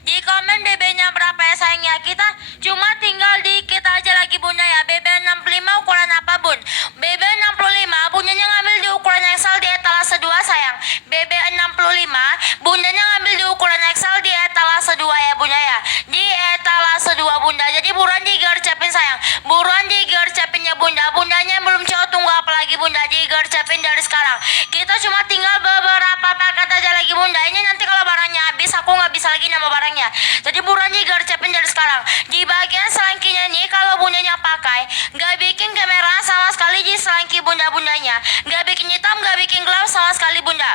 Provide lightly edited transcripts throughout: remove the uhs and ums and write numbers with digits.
Di komen BB-nya berapa ya sayangnya. Kita cuma tinggal dikit aja lagi bunda ya. BB 65 ukuran apa bun? BB 65 bundanya ngambil di ukuran XL di etalase 2 sayang. BB 65 bundanya ngambil di ukuran XL di etalase 2 ya bunda ya. Di etalase 2 bunda. Jadi buruan digercepin sayang. Buruan digercepin ya bunda. Bundanya yang belum cowok tunggu apa lagi bunda. Digercepin dari sekarang. Kita cuma tinggal beberapa paket aja lagi bunda. Ini nanti kalau barangnya habis aku nggak bisa lagi nama barangnya. Jadi buruan digercepin dari sekarang. Di bagian selangkinya nih kalau bundanya pakai nggak bikin kamera sama sekali di selangki bunda-bundanya. Nggak bikin hitam, nggak bikin gelap sama sekali bunda.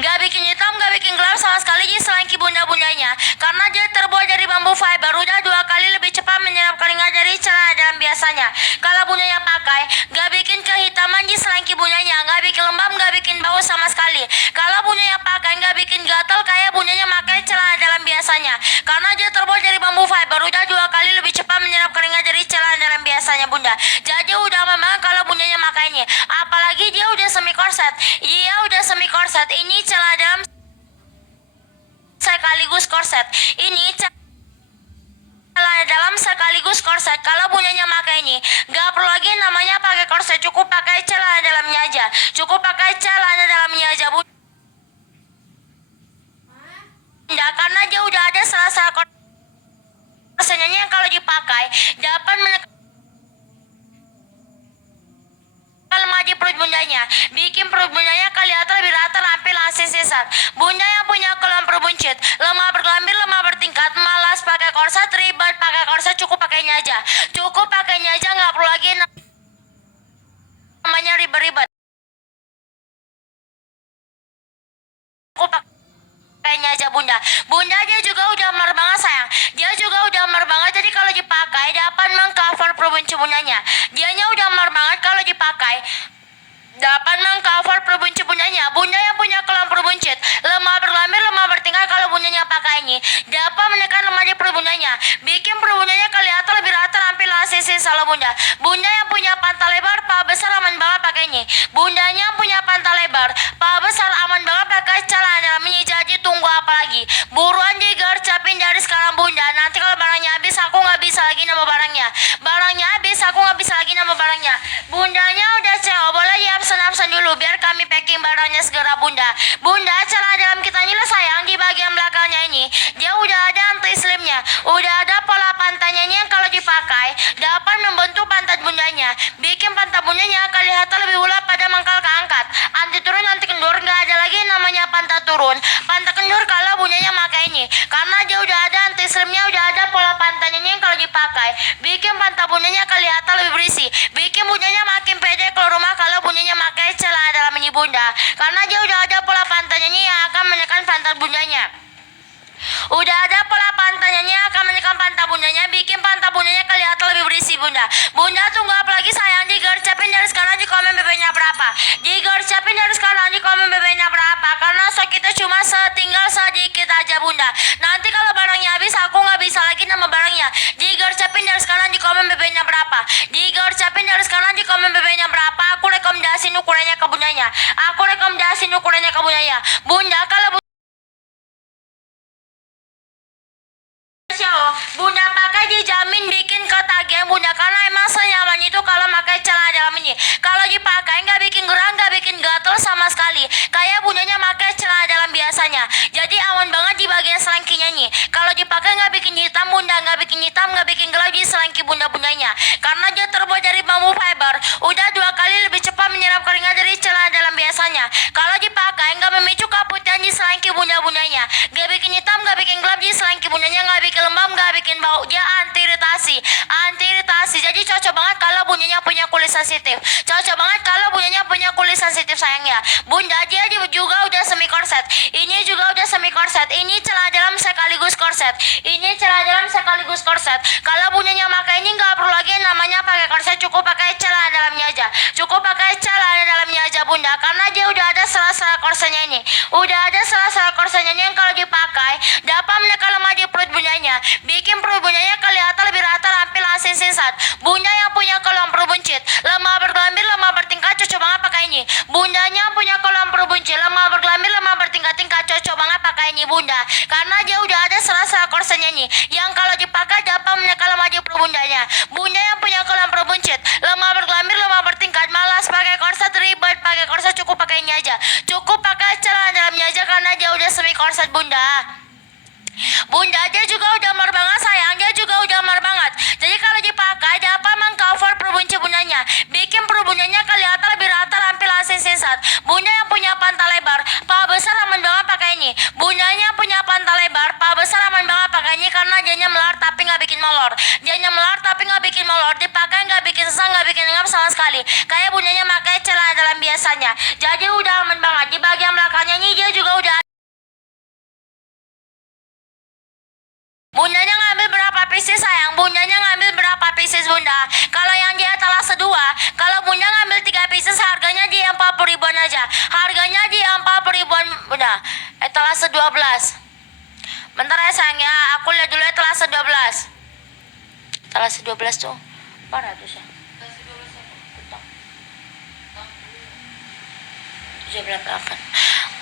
Gak bikin hitam, gak bikin gelap sama sekali di selangki bunda-bundanya. Karena dia terbuat dari bambu fiber. Udah 2 kali lebih cepat menyerap keringat dari celana dalam biasanya. Kalau bundanya pakai, gak bikin kehitaman di selangki bundanya. Gak bikin lembab, gak bikin bau sama sekali. Kalau bundanya pakai, gak bikin gatal kayak bundanya pakai celana dalam biasanya. Karena dia terbuat dari bambu fiber. Udah 2 kali lebih cepat menyerap keringat dari celana dalam biasanya bunda. Jadi udah memang kalau bundanya makainya. Apalagi dia udah semi korset. Dia udah semi korset. Ini celana dalam sekaligus korset. Ini celana dalam sekaligus korset. Kalau bundanya pakai ini, gak perlu lagi namanya pakai korset. Cukup pakai celana dalamnya aja. Cukup pakai celana dalamnya aja bunda. Karena dia udah ada salah korsetnya yang kalau dipakai dapat menekan lemah di perut bundanya, bikin perut bundanya kelihatan lebih rata, ramping, langsing sisat. Bunda yang punya keluhan perbuncit, lemah bergelambir, lemah bertingkat, malas pakai korset, ribet pakai korset, cukup pakainya aja. Cukup pakainya aja, nggak perlu lagi namanya ribet-ribet. Cukup pakainya aja bunda. Bunda dia juga udah mer banget sayang. Dia juga udah mer banget, jadi kalau dipakai dapat mengcover perbuncit bundanya. Dianya udah mer banget kalau dipakai dapat mengcover perbuncit bundanya. Bunda yang punya keluhan perbuncit, lemah bergelambir, lemah bertingkat, kalau bundanya pakai ini dapat menekan lemah di perut bundanya, bikin perut bundanya kelihatan lebih rata, ramping, langsing sisal bunda. Bunda yang punya pantat lebar, paha besar, aman banget pakai ini. Bundanya yang punya pantat lebar, paha besar, aman banget pakai celana dalam ini. Jadi tunggu apa lagi? Buruan digercepin dari sekarang bunda. Nanti kalau barangnya habis aku nggak bisa lagi nama barangnya. Barangnya habis aku nggak bisa lagi nama barangnya. Bundanya udah cewek, boleh ya absen dulu biar kami packing barangnya segera bunda. Bunda, celana dalam kita ini lah sayang, di bagian belakangnya ini dia udah ada anti slimnya, udah ada pola pantainya ini yang kalau dipakai dapat membentuk pantat bundanya, bikin pantat bundanya kelihatan lebih bulat pada mangkal keangkat, anti turun anti kendur. Nggak ada lagi namanya pantat turun, pantat kendur kalau bundanya pakai ini, karena dia udah ada anti slimnya, udah ada pola pantainya ini yang kalau dipakai bikin pantat bundanya kelihatan lebih berisi, bikin bundanya makin pede keluar rumah kalau bundanya pakai celana dalam ini bunda. Karena dia udah ada pola pantainya ini yang akan menekan pantat bundanya. Udah ada pola pantainya yang akan menekan pantat bundanya, bikin pantat bundanya kelihatan lebih berisi bunda. Bunda tunggu apa lagi sayang? Digercepin dari sekarang di komen BB-nya berapa? Digercepin dari sekarang di komen BB-nya berapa? Karena stok kita cuma setinggal sedikit aja bunda. Nanti kalau barangnya habis aku nggak bisa lagi nama barangnya. Digercepin dari sekarang di komen BB-nya berapa? Digercepin dari sekarang di komen BB-nya berapa? Aku rekomendasiin ukurannya ke bundanya. Aku rekomendasiin ukurannya ke bundanya. Bunda kalau bunda pakai dijamin bikin ketagihan bunda, karena emang senyaman itu kalau pakai celana dalam ini. Kalau dipakai nggak bikin gerah, nggak bikin gatel sama sekali, kayak bundanya pakai celana dalam biasanya. Jadi aman banget di bagian selangkinya nih. Kalau dipakai nggak bikin hitam bunda, nggak bikin hitam, nggak bikin gelap di selangki bunda-bundanya, karena dia terbuat dari bambu fiber. Udah 2 kali lebih cepat menyerap keringat dari celana dalam biasanya. Kalau dipakai nggak memicu kaputian di selangki bunda-bundanya, nggak bikin hitam, nggak bikin gelap di selangki bundanya, nggak bikin lembab, nggak bikin bau. Dia anti iritasi, jadi cocok banget kalau bundanya punya kulit sensitif, cocok banget kalau bundanya punya kulit sensitif sayangnya bunda. Dia juga udah semi korset, ini juga udah semi korset, ini celana dalam sekaligus korset, ini celana dalam sekaligus korset. Kalau bundanya pakai ini nggak perlu lagi namanya pakai korset, cukup pakai celana dalamnya aja, cukup pakai celana dalamnya aja bunda. Karena dia udah ada sela-sela korsetnya ini, udah ada sela-sela korsetnya ini yang kalau dipakai dapat menekan lemah di perut bundanya, bikin perut bundanya kelihatan lebih rata, ramping, langsing sisat. Bunda yang punya keluhan perbuncit, lemah bergelambir, lemah bertingkat, cocok banget pakai ini. Bundanya punya keluhan perbuncit, lemah bergelambir, lemah bertingkat-tingkat, cocok banget pakai ini bunda. Karena dia udah ini, yang kalau dipakai dapat menekan lemah perut bundanya. Bunda yang punya kolam perbuncit, lemah bergelambir, lemah bertingkat, malas pakai korset, ribet pakai korset, cukup pakai ini aja. Cukup pakai celana dalamnya aja karena dia udah semi korset bunda. Bunda dia juga udah mar banget sayang, dia juga udah mar banget. Jadi kalau dipakai dapat mengcover perbuncit bundanya, bikin perut bundanya kelihatan lebih rata, ramping, langsing, singkat. Bunda yang punya pantat lebar, paha besar aman banget pakai ini. Bundanya punya pantat lebar, paha besar aman banget pakai ini karena dianya melar tapi nggak bikin molor. Dianya melar tapi nggak bikin molor, dipakai nggak bikin sesek, nggak bikin ngap sama sekali. Kayak bundanya pakai celana dalam biasanya. Jadi udah aman banget. Di bagian belakangnya ini dia juga udah. Bundanya ngambil berapa pieces sayang? Bundanya ngambil berapa pieces bunda? Kalau yang dia etalase 2, kalau bunda ngambil 3 pieces harganya di 40 ribuan aja. Harganya di 40 ribuan bunda. Etalase 12. Bentar ya sayang ya, aku lihat dulu etalase 12. Etalase 12 tuh. Mana tuh sayang? 78.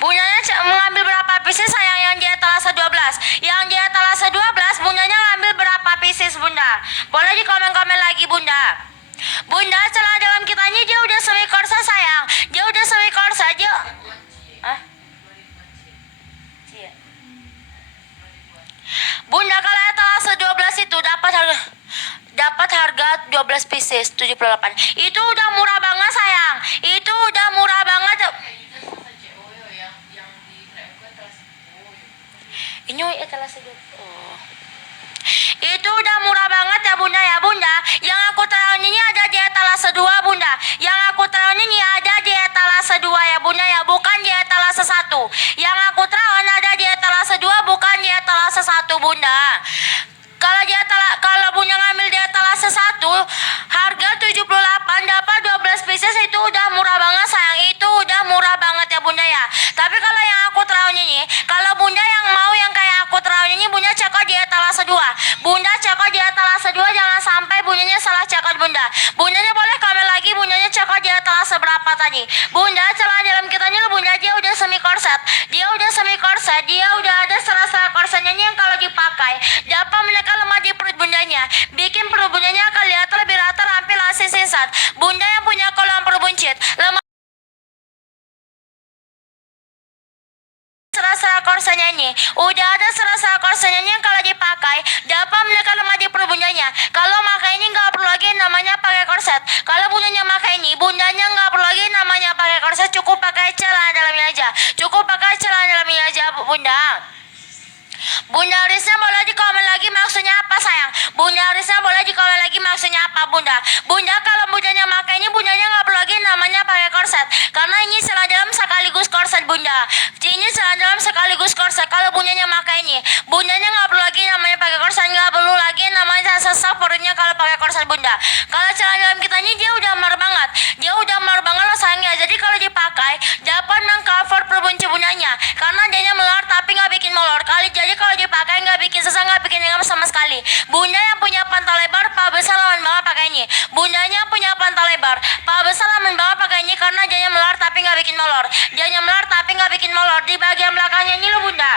Bundanya mengambil berapa pieces sayang yang di etalase 12? Yang di etalase 12 bundanya ngambil berapa pieces bunda? Boleh di komen-komen lagi bunda. Bunda celana dalam kita ini dia udah semi korsa sayang. Dia udah semi korsa dia. Hah? Bunda kalau etalase 12 itu dapat harga 12 pieces 78. Itu udah murah banget sayang. Itu udah murah banget. Ini etalase 12. Oh. Itu udah murah banget ya bunda ya bunda. Yang aku taruh ini ada di etalase 2 bunda. Yang aku taruh ini ada di etalase 2 ya bunda ya, bukan di etalase 1. Yang aku taruh ada di etalase 2 bukan di etalase 1 bunda. Kalau bunda ngambil di etalase 1 harga 78 dapat 12 pieces itu udah murah banget sayang. Itu udah murah banget ya bunda ya. Tapi kalau yang aku taruh ini, kalau bunda yang mau yang kayak aku taruh ini bunda cekot di etalase 2. Bunda cekot di etalase 2, jangan sampai bundanya salah cekot bunda. Bundanya boleh komen lagi bundanya cekot di etalase berapa tadi. Bunda celana dalam kita ini bunda dia udah semi korset. Dia udah semi korset, dia udah ada sela-sela korsetnya yang kalau dipakai dapat menekan lemah di perut bundanya, bikin perut bundanya kelihatan lebih rata, ramping, langsing, singkat. Bunda yang punya kolam perbuncit, lemah sela-sela korsenya ini udah ada sela-sela korsenya yang kalau dipakai dapat menekan lemah di perut bundanya. Kalau pakai ini nggak perlu lagi namanya pakai korset. Kalau bundanya pakai ini, bundanya nggak perlu lagi namanya pakai korset, cukup pakai celana dalamnya aja. Cukup pakai celana dalamnya aja bunda. Bunda Arisnya boleh di komen lagi maksudnya apa sayang? Bunda Arisnya boleh di komen lagi maksudnya apa bunda? Bunda kalau bundanya pakai ini bundanya nggak perlu lagi namanya pakai korset karena ini celana dalam sekaligus korset bunda. Ini celana dalam sekaligus korset. Kalau bundanya pakai ini bundanya nggak perlu lagi namanya pakai korset, nggak perlu lagi namanya sesak perutnya kalau pakai korset bunda. Kalau celana dalam kita ini dia udah mar banget, dia udah mar banget loh sayangnya. Jadi kalau dipakai dapat mengcover perbuncit bundanya karena dia melar tapi nggak bikin molor. Jadi kalau dipakai nggak bikin sesak, nggak bikin ngam sama sekali. Bunda yang punya pantat lebar, paha besar aman banget pakai ini. Bundanya punya pantat lebar, paha besar aman banget pakai ini karena dia melar tapi nggak bikin molor. Dia melar tapi nggak bikin molor. Di bagian belakangnya ini lo bunda.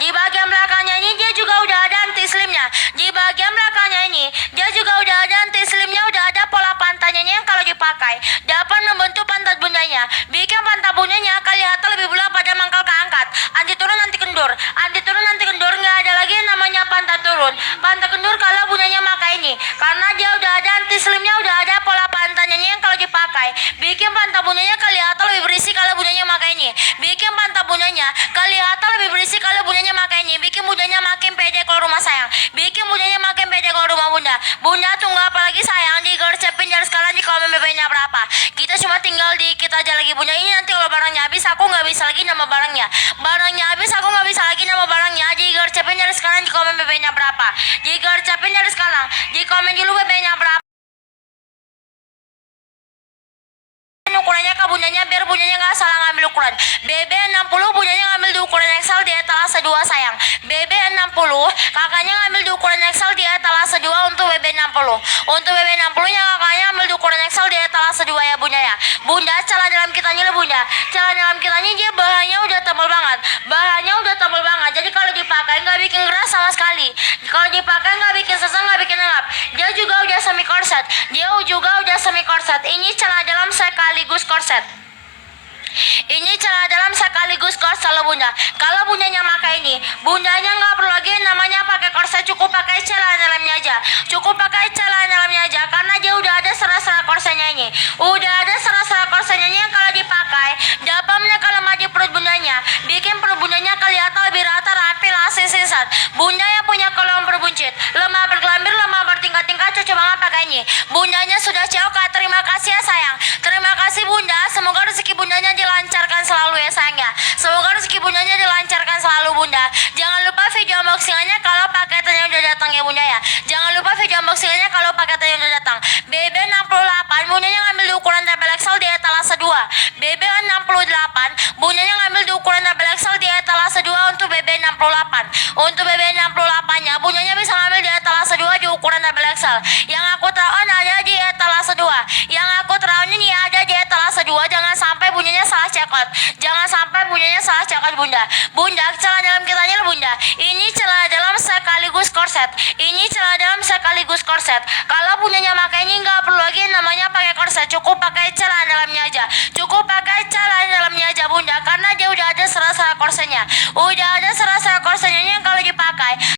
Di bagian belakangnya ini dia juga udah ada anti slimnya. Di bagian belakangnya ini dia juga udah ada anti slimnya, udah ada pola pantatnya yang kalau dipakai dapat membentuk pantat bundanya, bikin pantat bundanya kelihatan lebih bulat pada mangkal keangkat. Anti turun anti kendur, anti turun anti kendur, nggak ada lagi namanya pantat turun, pantat kendur kalau bundanya pakai ini karena dia udah ada anti slimnya, udah ada pola pantatnya yang kalau dipakai bikin pantat bundanya kelihatan lebih berisi kalau bundanya pakai ini, bikin pantat bundanya kelihatan lebih berisi kalau bundanya pakai ini, bikin bundanya makin pede kalau rumah sayang, bikin bundanya makin pede kalau rumah bunda. Bunda tunggu apa lagi sayang? Digercepin dari sekarang di komen BB-nya berapa. Kita cuma tinggal dikit aja lagi bunda. Ini nanti kalau barangnya habis aku nggak bisa lagi nama barangnya. Barangnya habis aku nggak bisa lagi nama barangnya. Digercepin dari sekarang di komen BB-nya berapa. Digercepin dari sekarang di komen dulu BB-nya berapa. Ukurannya ke bundanya biar bundanya nggak salah ngambil ukuran. BB 60 bundanya ngambil di ukuran XL di etalase 2 sayang. BB 60 kakaknya ngambil di ukuran XL di etalase 2 untuk BB 60. Untuk BB 60 nya kakaknya ngambil di ukuran XL di etalase 2 ya bunda ya. Bunda celana dalam kita ini bunda. Celana dalam kita ini dia bahannya udah tebal banget. Bahannya udah tebal banget. Jadi kalau dipakai nggak bikin gerak sama sekali. Kalau dipakai nggak bikin sesak, nggak bikin engap. Dia juga udah semi korset. Ini celana dalam sekaligus korset. Ini celana dalam sekaligus korset loh bunda. Kalau bundanya pakai ini, bundanya nggak perlu lagi namanya pakai korset, cukup pakai celana dalamnya aja. Karena dia udah ada sela-sela korsetnya ini. Yang kalau dipakai, dapamnya kalau maju perut bundanya, bikin perut bundanya kelihatan lebih rata, rapi, langsing, singkat. Bunda yang punya kolom berbuncit, lemah bergelambir, lemah bertingkat-tingkat, cocok banget pakai ini. Bundanya sudah COK. Terima kasih ya sayang. Terima kasih bunda. Semoga rezeki bundanya dilancarkan selalu ya sayang ya. Bunda. Jangan lupa video unboxingannya kalau paketannya udah datang ya bunda ya. BB 68 bundanya ngambil di ukuran double XL di etalase 2. BB 68 bundanya ngambil di ukuran double XL di etalase 2 untuk BB 68. Untuk BB 68 nya bundanya bisa ngambil di etalase 2 di ukuran double XL. Yang aku tahu ada di etalase 2. Jangan sampai bundanya salah cekot. Bunda. Bunda, celana dalam kitanya lah bunda. Ini celana dalam sekaligus korset. Kalau bundanya pakai ini nggak perlu lagi namanya pakai korset, cukup pakai celana dalamnya aja. Bunda, karena dia udah ada sela-sela korsetnya.